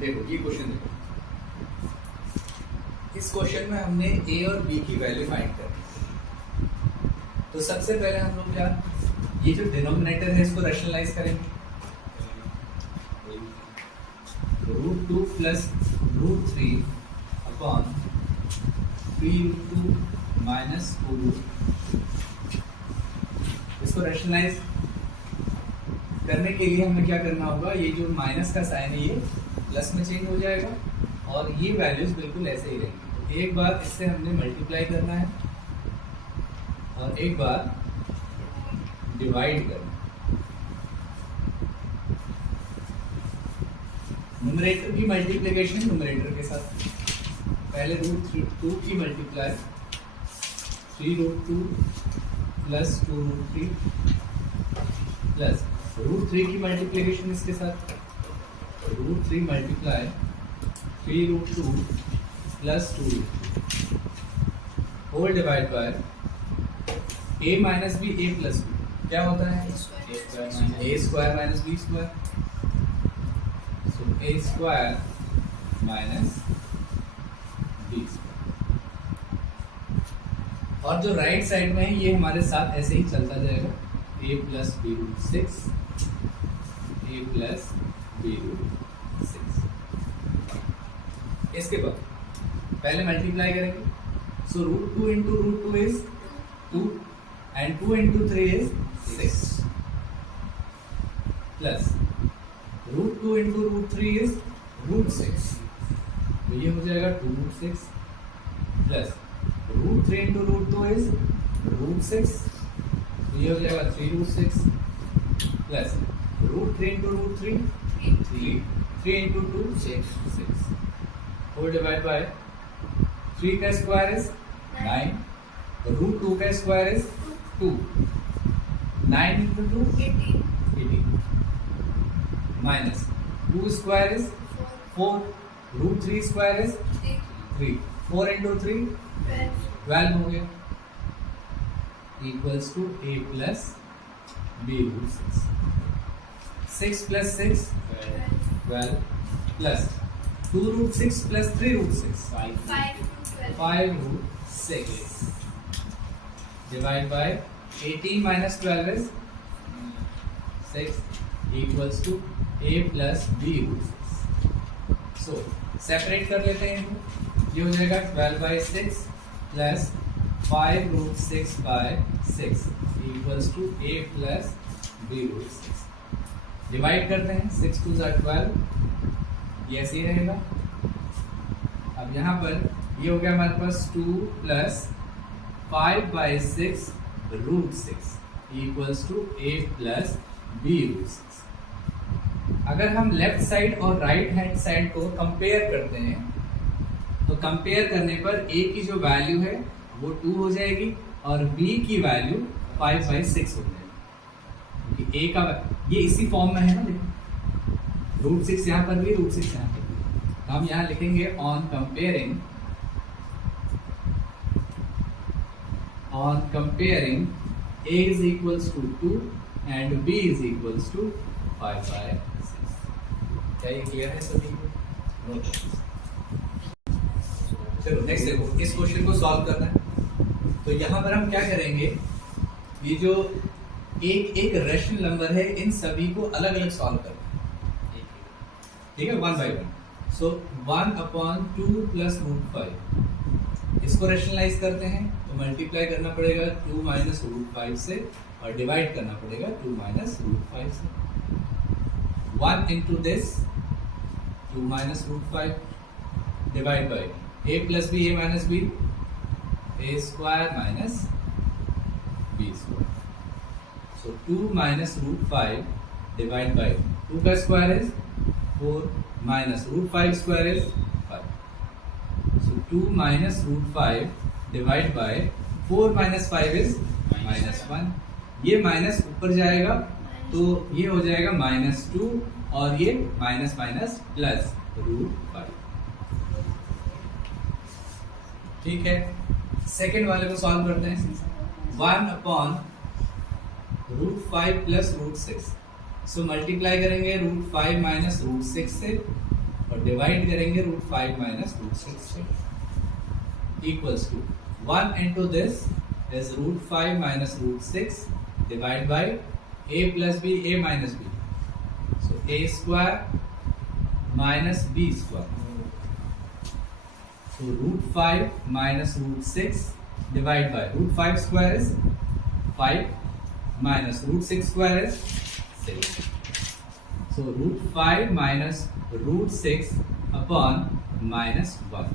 देखो ये क्वेश्चन देखो, इस क्वेश्चन में हमने ए और बी की वैल्यू फाइंड करनी है। तो सबसे पहले हम लोग क्या, ये जो डिनोमिनेटर है इसको रैशनलाइज करेंगे। √2 प्लस √3 अपॉन 3√2 माइनस 2√2, इसको रैशनलाइज करने के लिए हमें क्या करना होगा, ये जो माइनस का साइन है ये प्लस में चेंज हो जाएगा और ये वैल्यूज बिल्कुल ऐसे ही रहेंगी। तो एक बार इससे हमने मल्टीप्लाई करना है और एक बार डिवाइड करना है। न्यूमरेटर की मल्टीप्लिकेशन न्यूमरेटर के साथ, पहले √2 की मल्टीप्लाई 3√2 प्लस 2√3 प्लस √3 की मल्टीप्लिकेशन इसके साथ √3 multiply 3√2 plus 2√3 whole divide by a minus b a plus b, क्या होता है a square minus b square, so a square minus b square. और जो राइट साइड में है ये हमारे साथ ऐसे ही चलता जाएगा, a plus b√6 a plus b√6। इसके बाद पहले मल्टीप्लाई करेंगे, सो √2 into √2 is 2 and 2 into 3 is 6 plus √2 into √3 is √6, तो ये हो जाएगा 2√6 प्लस √3 इंटू √2 इज √6, तो ये हो जाएगा 3√6 plus √3 into √3 3 into 2 6 whole divide by 3 का स्क्वायर इज 9, √2 का square is 2, 9 into 2 18 minus 2 square is 4, √3 square is 3, 4 into 3 12 हो गया, equals to a plus b√6, 6 plus 6 12 plus 2√6 plus 3√6 5√6 divide by 18 minus 12 is 6 equals to a plus b√6। So separate कर लेते हैं, ये हो जाएगा 12/6 plus 5√6/6 equals to a plus b√6। Divide करते हैं, 6 2 12, ये ऐसे ही रहेगा। अब यहाँ पर ये हो गया हमारे पास 2 plus 5/6 √6 equals to a plus b√6। अगर हम लेफ्ट साइड और राइट हैंड साइड को कंपेयर करते हैं तो कंपेयर करने पर a की जो वैल्यू है वो 2 हो जाएगी और b की वैल्यू 5/6 हो जाएगी, क्योंकि a का ये इसी फॉर्म में है ना, देखो √6 यहाँ पर भी, √6 यहाँ पर भी, तो हम यहाँ लिखेंगे on comparing a is equals to 2 and b is equals to 5/6। क्या ये क्लियर है सभी को? चलो नेक्स्ट देखो, इस क्वेश्चन को सॉल्व करना है। तो यहाँ पर हम क्या करेंगे, ये जो एक एक रेशनल नंबर है इन सभी को अलग अलग सॉल्व करना है, ठीक है, 1 by 1। सो 1/2 प्लस √5, इसको रेशनलाइज करते हैं तो मल्टीप्लाई करना पड़ेगा 2 माइनस √5 से और डिवाइड करना पड़ेगा 2 माइनस √5 से। 1 into this 2 minus √5 divide by a plus b a minus b a square minus b square. So 2 minus √5 divide by 2 का square is 4 minus √5 square is 5। So 2 minus √5 divide by 4 minus 5 is -1। ये minus ऊपर जाएगा तो ये हो जाएगा -2 और ये माइनस माइनस प्लस √5। ठीक है, सेकेंड वाले को सॉल्व करते हैं। 1/√5 प्लस √6, सो मल्टीप्लाई करेंगे √5 माइनस √6 से और डिवाइड करेंगे √5 माइनस √6 से, equals to 1 into this is √5 minus √6 divided by a plus b, a minus b. So a square minus b square. So √5 minus √6 divided by √5 square is 5 minus √6 square is 6. So √5 minus √6 upon minus 1.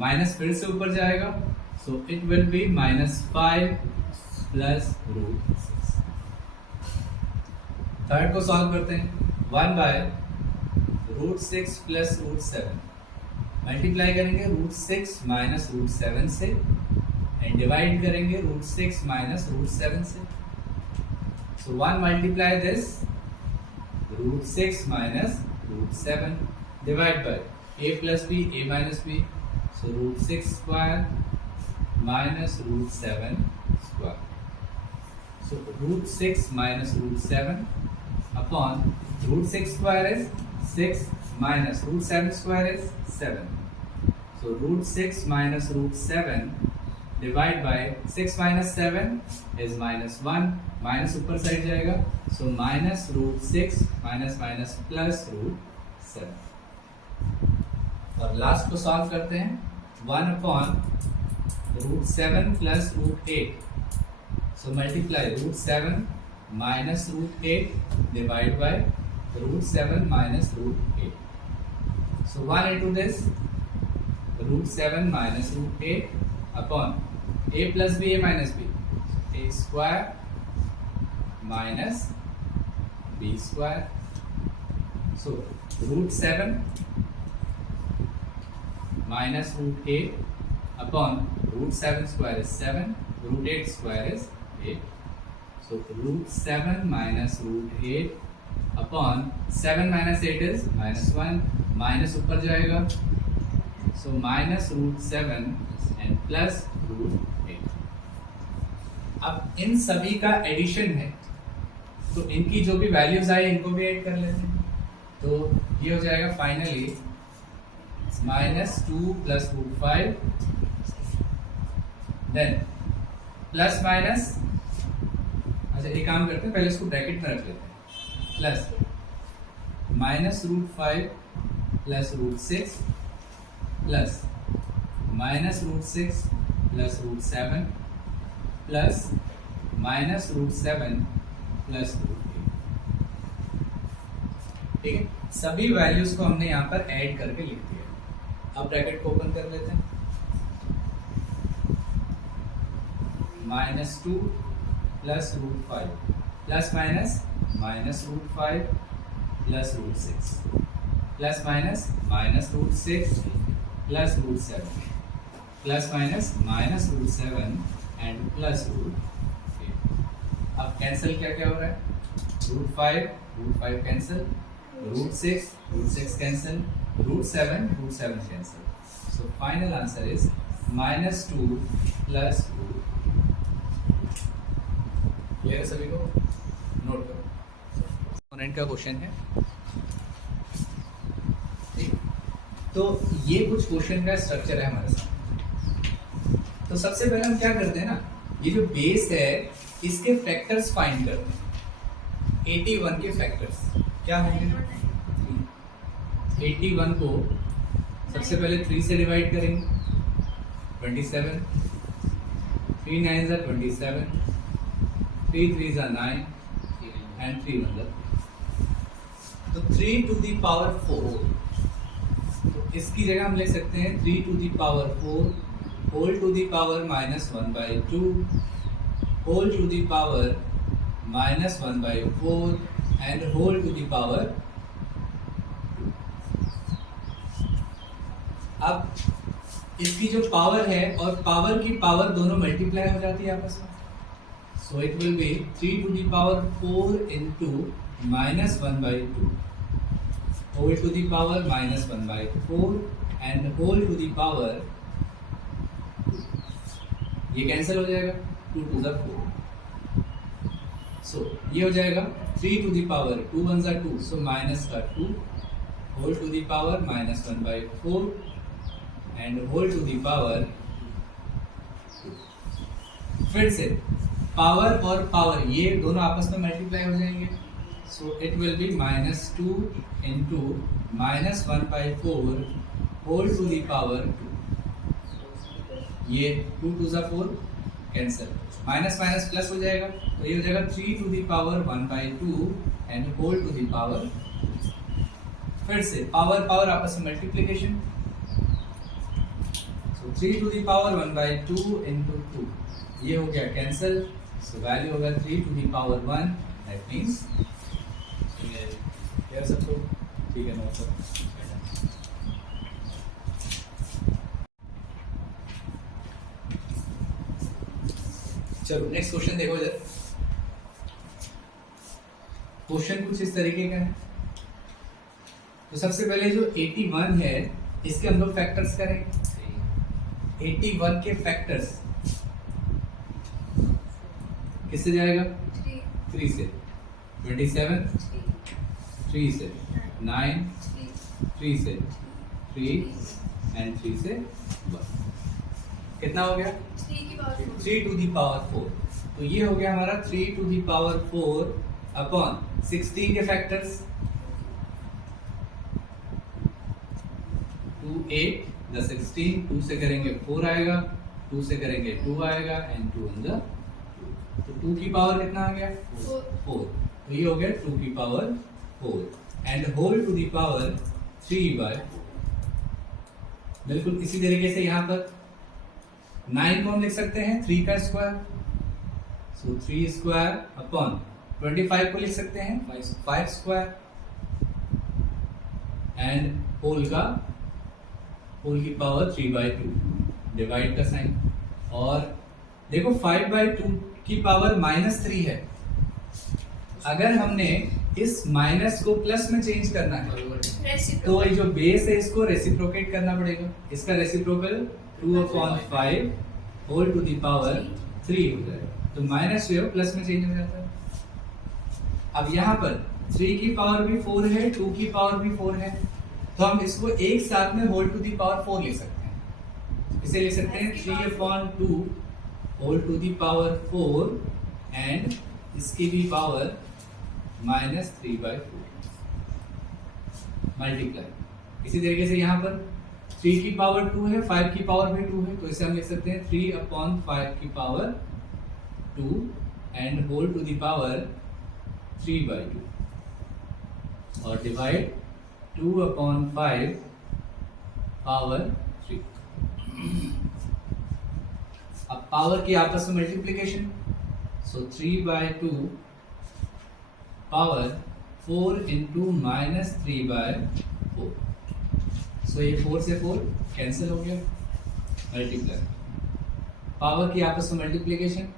Minus फिर से ऊपर जाएगा, सो it will B -5 plus √6. Third को solve करते हैं. 1 bye √6 plus √7 multiply करेंगे √6 minus √7 से and divide करेंगे √6 माइनस √7 से. सो 1 multiply this √6 minus √7 divide by a plus b, a minus b. So √6 square minus √7 square. So √6 minus √7 upon √6 square is 6 minus √7 square is 7. So √6 minus √7 divide by 6 minus 7 is -1. Minus ऊपर side जाएगा, so minus √6 minus minus plus √7. और last को solve करते हैं. 1 upon √7 plus √8. So multiply √7 minus √8 divide by √7 minus √8. So 1 into this √7 minus √8 upon a plus b, a minus b. So a square minus b square. So √7 minus √8 upon √7 square is 7, √8 square is 8. So √7 minus √8 upon 7 minus 8 is -1. Minus ऊपर जाएगा, so minus √7 and plus √8. अब इन सभी का addition है, तो इनकी जो भी वैल्यूज आए इनको भी ऐड कर लेते हैं. तो ये हो जाएगा finally -2 plus √5, then plus minus, अच्छा एक काम करते हैं, पहले इसको ब्रैकेट में रख लेते हैं, plus -√5 plus √6 plus -√6 plus √7 plus -√7 plus √8. ठीक है, सभी वैल्यूज को हमने यहाँ पर ऐड करके लिख दिया. अब ब्रैकेट को ओपन कर लेते हैं. -2 plus √5 plus minus -√5 plus √6 plus minus -√6 plus √7 plus minus -√7 and plus √8. अब कैंसिल क्या क्या हो रहा है? √5 cancel, √6 cancel, √7 cancel. So final answer is -2 plus √8. Clear है सभी को? नोट करो. एक्सपोनेंट का क्वेश्चन है. तो ये कुछ क्वेश्चन का स्ट्रक्चर है हमारे साथ. तो सबसे पहले हम क्या करते हैं ना, ये जो बेस है इसके फैक्टर्स फाइंड करते हैं. 81 के फैक्टर्स क्या होंगे? 81 को सबसे पहले 3 से डिवाइड करेंगे, 27, 3 9 are 27, 3 3 are 9 and 3 1 are 3. तो 3 to the power 4, तो इसकी जगह हम ले सकते हैं 3 to the power 4 whole to the power -1/2 whole to the power -1/4 and whole to the power 2. अब इसकी जो पावर है और पावर की पावर दोनों मल्टीप्लाई हो जाती है आपस में. सो it will B 3 to the power 4 into -1/2 whole to the power -1/4 and whole to the power 2. ये कैंसिल हो जाएगा, 2 2 are 4. सो ये हो जाएगा 3 to the power 2 1 are 2, so minus का 2 whole to the power -1/4 and whole to the power. फिर से power और पावर ये दोनों आपस में मल्टीप्लाई हो जाएंगे, so it will be -2 into -1/4 whole to the power 2। ये 2 2 ज़ा 4 कैंसिल, माइनस माइनस प्लस हो जाएगा, तो ये हो जाएगा 3 to the power 1/2 and whole to the power. फिर से पावर पावर आपस में multiplication, so 3 to the power 1/2 into 2, ये हो गया कैंसिल, सो वैल्यू होगा 3 to the power 1, that means कह सकते हो, ठीक है ना सर। चलो नेक्स्ट क्वेश्चन देखो इधर। क्वेश्चन कुछ इस तरीके का है। तो सबसे पहले जो 81 है इसके हम लोग फैक्टर्स करेंगे। 81 के फैक्टर्स किससे जाएगा? 3 से। 27 3 से, 9 3 से, 3 एंड 3 से 1, कितना हो गया? 3 टू दी पावर 4। तो ये हो गया हमारा 3 टू दी पावर 4 अपॉन 16 के फैक्टर्स 2 8 द 16, 2 से करेंगे 4 आएगा, 2 से करेंगे 2 आएगा एंड 2 इन द 2। तो 2 की पावर कितना आ गया? 4। तो ये हो गया 2 की power 4 and whole to the power 3/4। बिल्कुल इसी तरीके से यहाँ पर 9 को हम लिख सकते हैं 3 का स्क्वायर, सो 3 स्क्वायर अपॉन 25 को लिख सकते हैं 5 स्क्वायर एंड होल की पावर 3/2, डिवाइड का साइन। और देखो 5/2 की पावर -3 है, अगर हमने इस माइनस को प्लस में चेंज करना है तो ये जो बेस है इसको रेसिप्रोकेट करना पड़ेगा। इसका reciprocal 2/5 whole to the power 3 हो जाएगा। तो माइनस जो है प्लस में चेंज हो जाता है। अब यहाँ पर 3 की पावर भी 4 है, 2 की पावर भी 4 है, तो हम इसको एक साथ में होल टू दी पावर 4 ले सकते हैं। इसे ले सकते हैं 3/2 whole to the power 4 and इसकी भी पावर -3/4 मल्टीप्लाई। इसी तरीके से यहाँ पर 3 की पावर 2 है, 5 की पावर भी 2 है, तो इसे हम लिख सकते हैं 3/5 की power 2 and whole to the power 3/2 और डिवाइड 2/5 पावर 3। अब पावर की आपस में मल्टीप्लिकेशन, सो 3/2 पावर 4 इंटू -3/4, सो ये 4 से 4 कैंसिल हो गया, मल्टीप्लाई। पावर की आपस में multiplication,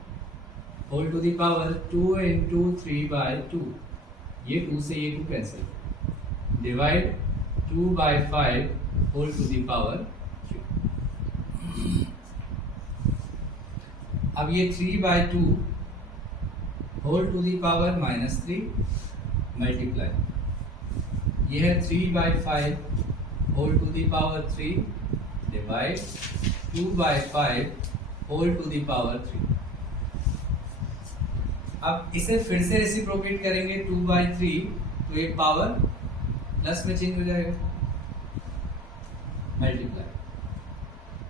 whole to the power 2 into 3/2, ये 2 से ये 2 cancel, divide 2/5 whole to the power 3। अब ये 3/2 whole to the power -3 multiply, ये है 3/5 whole to the power 3 divide 2/5 whole to the power 3। अब इसे फिर से रेसिप्रोकेट करेंगे 2/3, तो ये पावर प्लस में चेंज हो जाएगा, मल्टीप्लाई।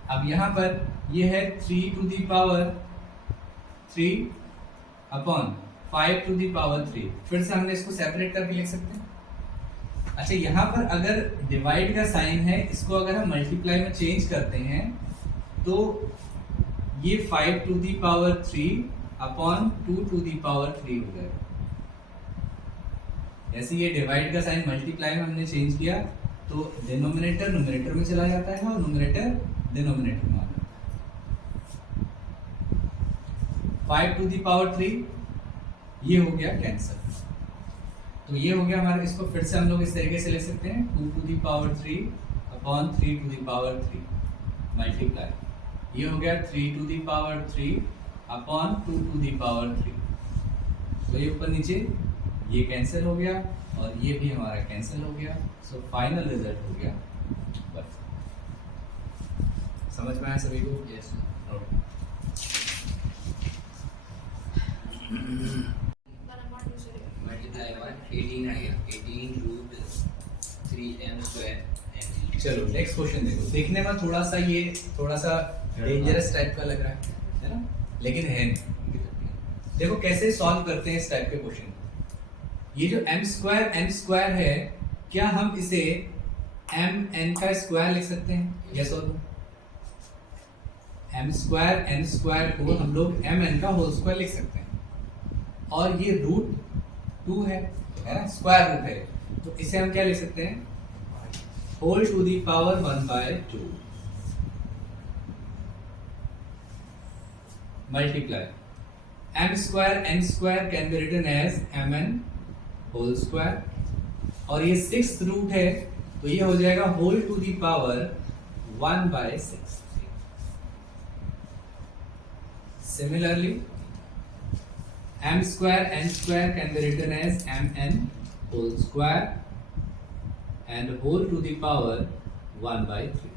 अब यहाँ पर ये है 3 to the power 3 upon 5 to the power 3। फिर से हमने इसको सेपरेट करके लिख सकते हैं। अच्छा, यहाँ पर अगर डिवाइड का साइन है, इसको अगर हम मल्टीप्लाई में चेंज करते हैं तो ये 5 to the power 3 upon 2 to the power 3 हो जाएगा। जैसे ये डिवाइड का साइन मल्टीप्लाई में हमने चेंज किया तो डिनोमिनेटर न्यूमरेटर में चला जाता है और न्यूमरेटर डिनोमिनेटर में आ जाता है। 5 टू दी पावर 3 ये हो गया कैंसिल, तो ये हो गया हमारा। इसको फिर से हम लोग इस तरीके से ले सकते हैं 2 to the power 3 upon 3 to the power 3 multiply, ये हो गया 3 to the power 3 upon 2 to the power 3। तो ये ऊपर नीचे ये कैंसिल हो गया और ये भी हमारा कैंसिल हो गया। सो फाइनल रिजल्ट हो गया 1। समझ में आया सभी को? यस मल्टीप्लाई 18 आ गया 18 रूट 3m स्क्वायर। चलो नेक्स्ट क्वेश्चन देखो। देखने में थोड़ा सा डेंजरस टाइप का लग रहा है ना, लेकिन है नहीं। देखो कैसे सॉल्व करते हैं इस टाइप के क्वेश्चन। ये जो m स्क्वायर है, क्या हम इसे mn का स्क्वायर लिख सकते हैं? यस और no? m square n square को हम लोग mn का होल स्क्वायर लिख सकते हैं, और ये रूट 2 है ना, स्क्वायर रूट है, तो इसे हम क्या लिख सकते हैं? Whole to the power 1/2 multiply m square n square can be written as mn whole square, और ये 6th रूट है तो ये हो जाएगा whole to the power 1/6। Similarly m square n square can be written as mn whole square and whole to the power 1/3।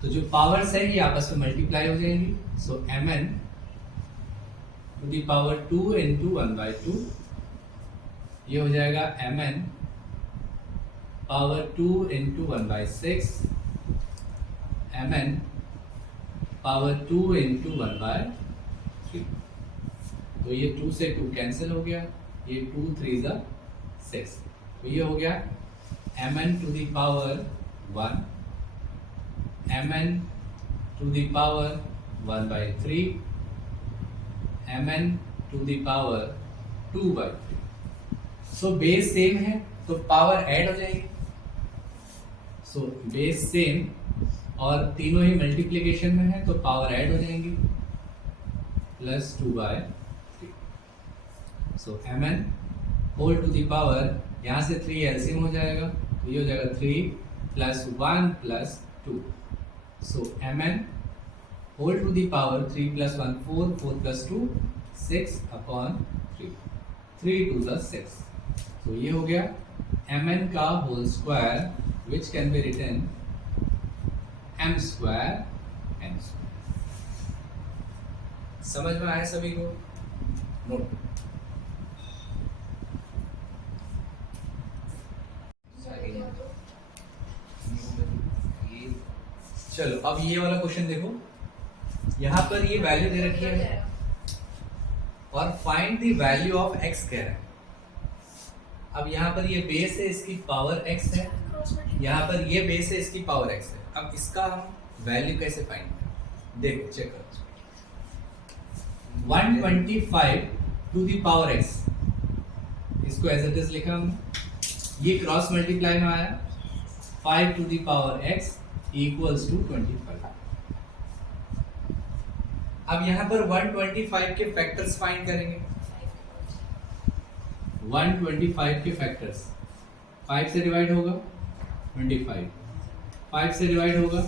तो जो powers है ये आपस में मल्टीप्लाई हो जाएंगी। So mn to the power 2 into 1/2, ये हो जाएगा mn power 2 into 1/6, mn power 2 into 1/3। तो ये 2 से 2 कैंसिल हो गया, ये 2 3 जा 6, तो ये हो गया mn to the power 1, mn to the power 1/3, mn to the power 2/3। So base same है तो पावर ऐड हो जाएगी। सो बेस सेम और तीनों ही मल्टीप्लिकेशन में है तो पावर ऐड हो जाएंगी, plus 2/3। So mn whole to the power, यहाँ से 3 एलसीएम हो जाएगा तो ये हो जाएगा 3 + 1 + 2। So mn whole to the power 3 + 1 4, 4 + 2 6/3, 3 to the 6। तो ये हो गया mn का whole square which can be written m square n square। समझ में आया सभी को? नोट। चलो अब ये वाला क्वेश्चन देखो, यहाँ पर ये वैल्यू दे रखी है और find the value of x कह रहा है। अब यहाँ पर ये बेस है, इसकी पावर x है, यहाँ पर ये बेस है, इसकी पावर x है। अब इसका हम वैल्यू कैसे फाइंड करें? देखो चेक करो। 125 टू द पावर x, इसको एज इट इज लिखा हमने, ये क्रॉस मल्टीप्लाई में आया, 5 to the power x equals to 25। अब यहां पर 125 के फैक्टर्स फाइंड करेंगे। 125 के फैक्टर्स, 5 से डिवाइड होगा 25, 5 से डिवाइड होगा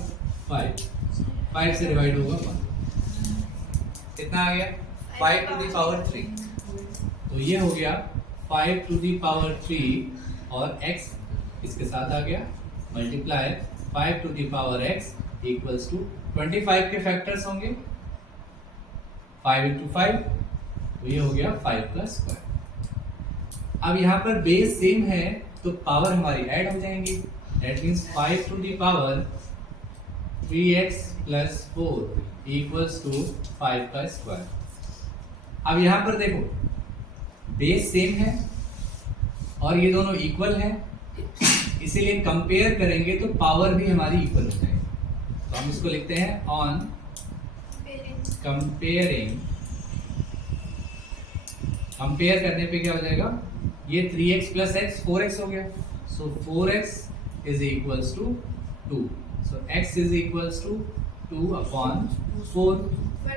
5, 5 से डिवाइड होगा 1। कितना आ गया? 5 टू द पावर 3। तो ये हो गया 5 टू द पावर 3 और x इसके साथ आ गया, multiply 5 to the power x equals to 25 के फैक्टर्स होंगे 5 into 5, तो ये हो गया 5 का स्क्वायर। अब यहाँ पर बेस सेम है तो पावर हमारी ऐड हो जाएंगी, that means 5 to the power 3x + 4 equals to 5 का स्क्वायर। अब यहाँ पर देखो बेस सेम है और ये दोनों इक्वल है, इसीलिए कंपेयर करेंगे तो पावर भी हमारी इक्वल हो जाएगी। तो हम इसको लिखते हैं ऑन कंपेयरिंग। कंपेयर करने पे क्या हो जाएगा? ये 3x + x 4x हो गया, so 4x is equals to 2, so x is equals to 2/4। So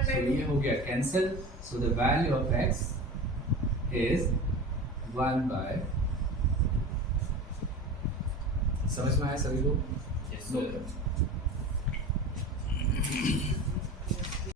ये हो गया cancel, so the value of x is 1/। समझ में आया सभी को? Yes sir.